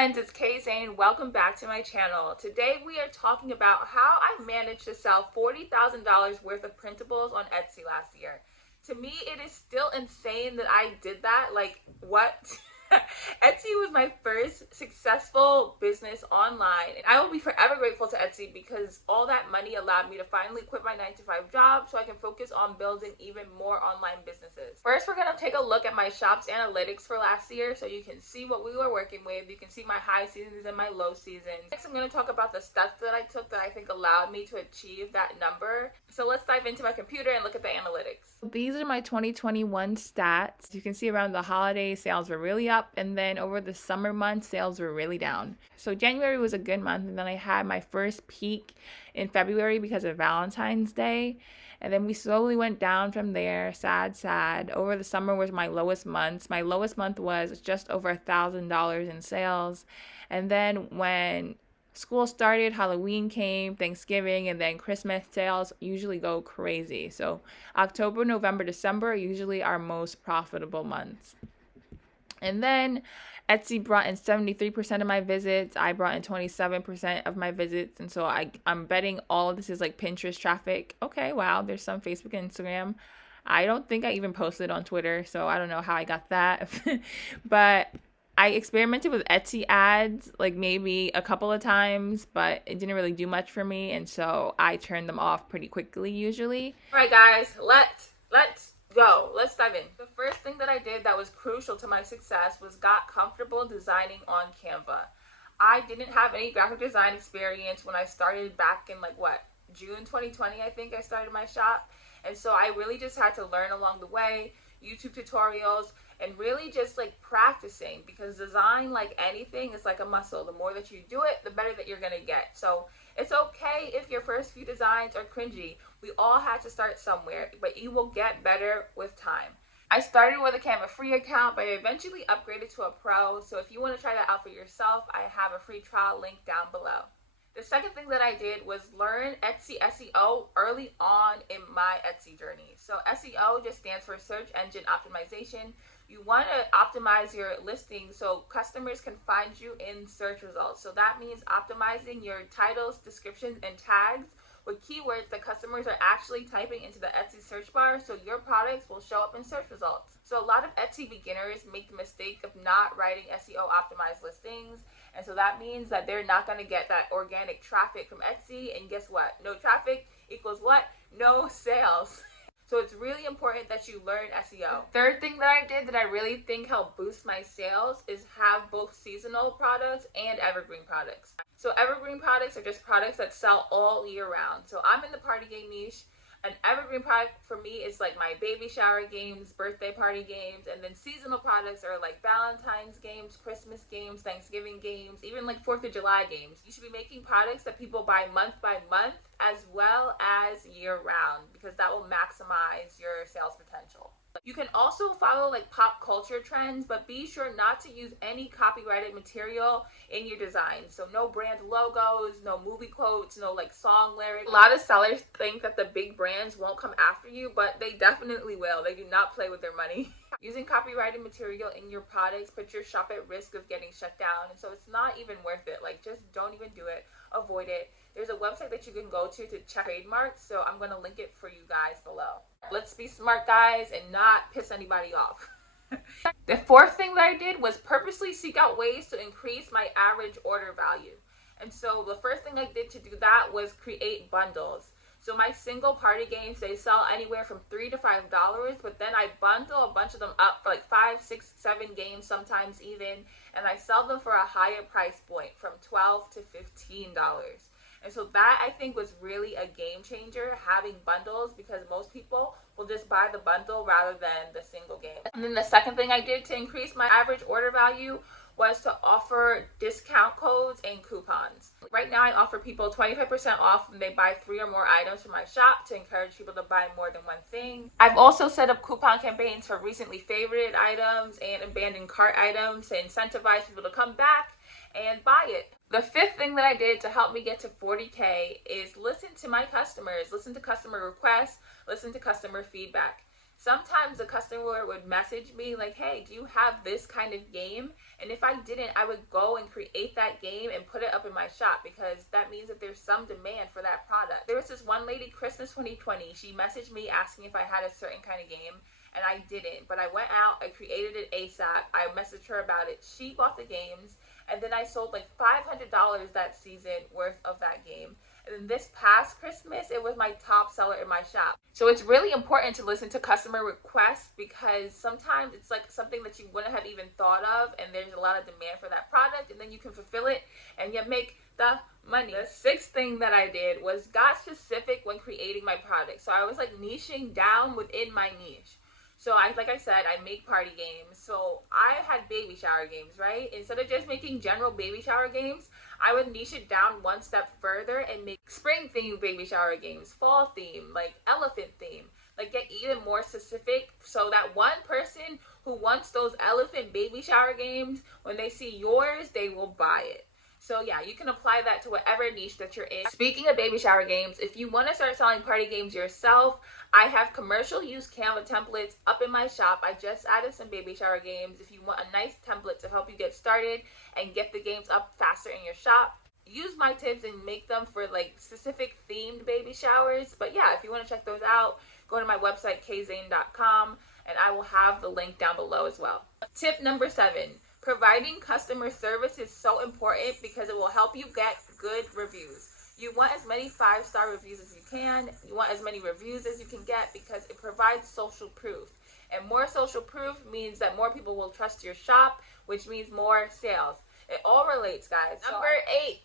friends, it's Zane. Welcome back to my channel. Today we are talking about how I managed to sell $40,000 worth of printables on Etsy last year. To me, it is still insane that I did that. Like, what? Etsy was my first successful business online, and I will be forever grateful to Etsy because all that money allowed me to finally quit my 9-to-5 job so I can focus on building even more online businesses. First, we're going to take a look at my shop's analytics for last year so you can see what we were working with. You can see my high seasons and my low seasons. Next, I'm going to talk about the steps that I took that I think allowed me to achieve that number. So let's dive into my computer and look at the analytics. These are my 2021 stats. You can see around the holidays, sales were really up, and then over the summer months, sales were really down. So January was a good month, and then I had my first peak in February because of Valentine's Day, and then we slowly went down from there. Sad. Over the summer was my lowest months. My lowest month was just over $1,000 in sales, and then when school started, Halloween came, Thanksgiving, and then Christmas, sales usually go crazy. So October, November, December are usually our most profitable months. And then Etsy brought in 73% of my visits. I brought in 27% of my visits. And so I'm betting all of this is like Pinterest traffic. Okay, wow, there's some Facebook and Instagram. I don't think I even posted on Twitter, so I don't know how I got that. But I experimented with Etsy ads like maybe a couple of times, but it didn't really do much for me. And so I turned them off pretty quickly usually. All right, guys, let's go. Let's dive in. The first thing that I did that was crucial to my success was got comfortable designing on Canva. I didn't have any graphic design experience when I started back in June 2020, I think I started my shop. And so I really just had to learn along the way, YouTube tutorials, and really just practicing, because design, like anything, is like a muscle. The more that you do it, the better that you're gonna get. So it's okay if your first few designs are cringy. We all had to start somewhere, but you will get better with time. I started with a Canva free account, but I eventually upgraded to a pro. So if you want to try that out for yourself, I have a free trial link down below. The second thing that I did was learn Etsy SEO early on in my Etsy journey. So SEO just stands for search engine optimization. You want to optimize your listing so customers can find you in search results. So that means optimizing your titles, descriptions, and tags with keywords that customers are actually typing into the Etsy search bar, so your products will show up in search results. So a lot of Etsy beginners make the mistake of not writing SEO optimized listings, and so that means that they're not going to get that organic traffic from Etsy, and guess what? No traffic equals what? No sales. So it's really important that you learn SEO. Third thing that I did that I really think helped boost my sales is have both seasonal products and evergreen products. So evergreen products are just products that sell all year round. So I'm in the party game niche. An evergreen product for me is like my baby shower games, birthday party games, and then seasonal products are like Valentine's games, Christmas games, Thanksgiving games, even like 4th of July games. You should be making products that people buy month by month as well as year round, because that will maximize your sales potential. You can also follow pop culture trends, but be sure not to use any copyrighted material in your designs. So no brand logos, no movie quotes, no song lyrics. A lot of sellers think that the big brands won't come after you, but they definitely will. They do not play with their money. Using copyrighted material in your products puts your shop at risk of getting shut down, and so it's not even worth it. Just don't even do it. Avoid it. There's a website that you can go to check trademarks, so I'm going to link it for you guys below. Let's be smart, guys, and not piss anybody off. The fourth thing that I did was purposely seek out ways to increase my average order value. And so the first thing I did to do that was create bundles. So my single party games, they sell anywhere from $3 to $5, but then I bundle a bunch of them up for 5, 6, 7 games, sometimes even, and I sell them for a higher price point from $12 to $15. And so that, I think, was really a game changer, having bundles, because most people will just buy the bundle rather than the single game. And then the second thing I did to increase my average order value was to offer discount codes and coupons. Right now I offer people 25% off when they buy 3 or more items from my shop to encourage people to buy more than one thing. I've also set up coupon campaigns for recently favorited items and abandoned cart items to incentivize people to come back and buy it. The fifth thing that I did to help me get to 40K is listen to my customers, listen to customer requests, listen to customer feedback. Sometimes the customer would message me like, hey, do you have this kind of game? And if I didn't, I would go and create that game and put it up in my shop, because that means that there's some demand for that product. There was this one lady, Christmas 2020, she messaged me asking if I had a certain kind of game, and I didn't. But I went out, I created it ASAP, I messaged her about it, she bought the games, and then I sold like $500 that season worth of that game. And then this past Christmas, it was my top seller in my shop. So it's really important to listen to customer requests, because sometimes it's like something that you wouldn't have even thought of, and there's a lot of demand for that product, and then you can fulfill it and you make the money. The sixth thing that I did was got specific when creating my product. So I was like niching down within my niche. So like I said, I make party games. So I had baby shower games, right? Instead of just making general baby shower games, I would niche it down one step further and make spring themed baby shower games, fall theme, like elephant theme, like get even more specific, so that one person who wants those elephant baby shower games, when they see yours, they will buy it. So yeah, you can apply that to whatever niche that you're in. Speaking of baby shower games, if you want to start selling party games yourself, I have commercial use Canva templates up in my shop. I just added some baby shower games. If you want a nice template to help you get started and get the games up faster in your shop, use my tips and make them for like specific themed baby showers. But yeah, if you want to check those out, go to my website, kzane.com, and I will have the link down below as well. Tip number 7. Providing customer service is so important because it will help you get good reviews. You want as many 5-star reviews as you can. You want as many reviews as you can get, because it provides social proof. And more social proof means that more people will trust your shop, which means more sales. It all relates, guys. Number 8.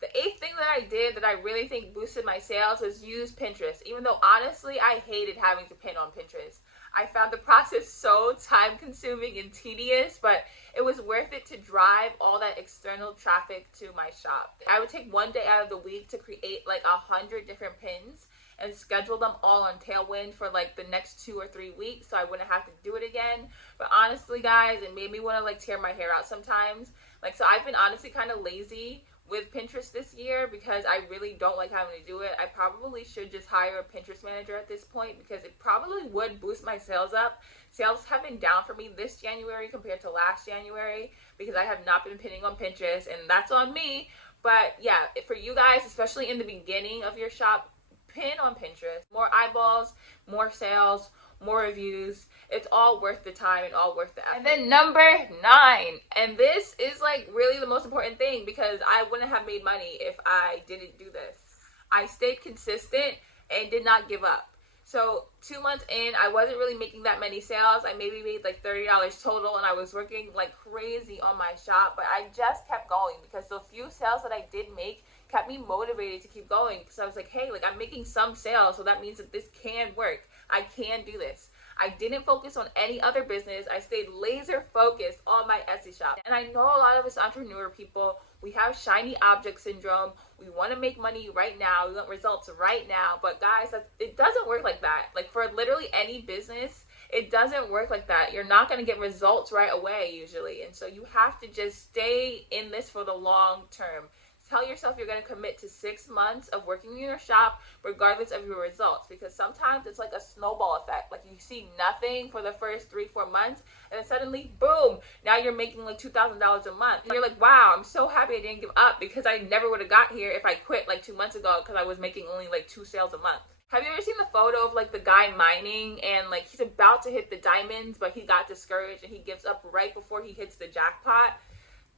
The 8th thing that I did that I really think boosted my sales was use Pinterest. Even though honestly I hated having to pin on Pinterest. I found the process so time consuming and tedious, but it was worth it to drive all that external traffic to my shop. I would take one day out of the week to create like 100 different pins and schedule them all on Tailwind for like the next 2 or 3 weeks, so I wouldn't have to do it again. But honestly, guys, it made me want to like tear my hair out sometimes. Like, so I've been honestly kind of lazy with Pinterest this year because I really don't like having to do it. I probably should just hire a Pinterest manager at this point, because it probably would boost my sales up. Sales have been down for me this January compared to last January because I have not been pinning on Pinterest, and that's on me. But yeah, for you guys, especially in the beginning of your shop, pin on Pinterest. More eyeballs, more sales, more reviews. It's all worth the time and all worth the effort. And then number 9, and this is like really the most important thing, because I wouldn't have made money if I didn't do this. I stayed consistent and did not give up. So 2 months in, I wasn't really making that many sales. I maybe made like $30 total, and I was working like crazy on my shop, but I just kept going because the few sales that I did make kept me motivated to keep going, because I was like, hey, like I'm making some sales, so that means that this can work. I can do this. I didn't focus on any other business. I stayed laser focused on my Etsy shop. And I know a lot of us entrepreneur people, we have shiny object syndrome. We want to make money right now. We want results right now. But guys, it doesn't work like that. Like for literally any business, it doesn't work like that. You're not going to get results right away usually. And so you have to just stay in this for the long term. Tell yourself you're going to commit to 6 months of working in your shop regardless of your results, because sometimes it's like a snowball effect. Like you see nothing for the first 3-4 months, and then suddenly, boom, now you're making like $2,000 a month. And you're like, wow, I'm so happy I didn't give up, because I never would have got here if I quit like 2 months ago because I was making only like 2 sales a month. Have you ever seen the photo of like the guy mining and like he's about to hit the diamonds, but he got discouraged and he gives up right before he hits the jackpot?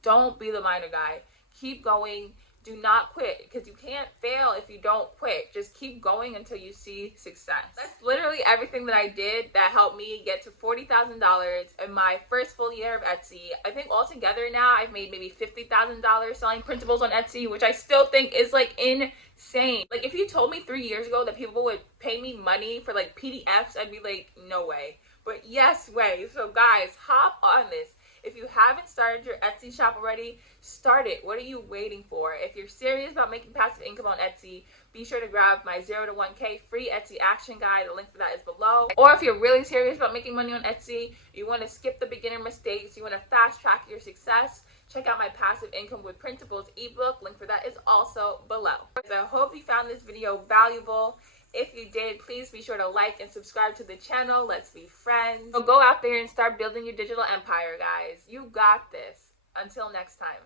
Don't be the miner guy. Keep going. Do not quit, because you can't fail if you don't quit. Just keep going until you see success. That's literally everything that I did that helped me get to $40,000 in my first full year of Etsy. I think altogether now I've made maybe $50,000 selling printables on Etsy, which I still think is like insane. Like if you told me 3 years ago that people would pay me money for like PDFs, I'd be like, no way. But yes way. So guys, hop on this. If you haven't started your Etsy shop already, start it. What are you waiting for? If you're serious about making passive income on Etsy, be sure to grab my 0 to 1K free Etsy action guide. The link for that is below. Or if you're really serious about making money on Etsy, you want to skip the beginner mistakes, you want to fast track your success, check out my passive income with printables ebook. Link for that is also below. So I hope you found this video valuable. If you did, please be sure to like and subscribe to the channel. Let's be friends. So go out there and start building your digital empire, guys. You got this. Until next time.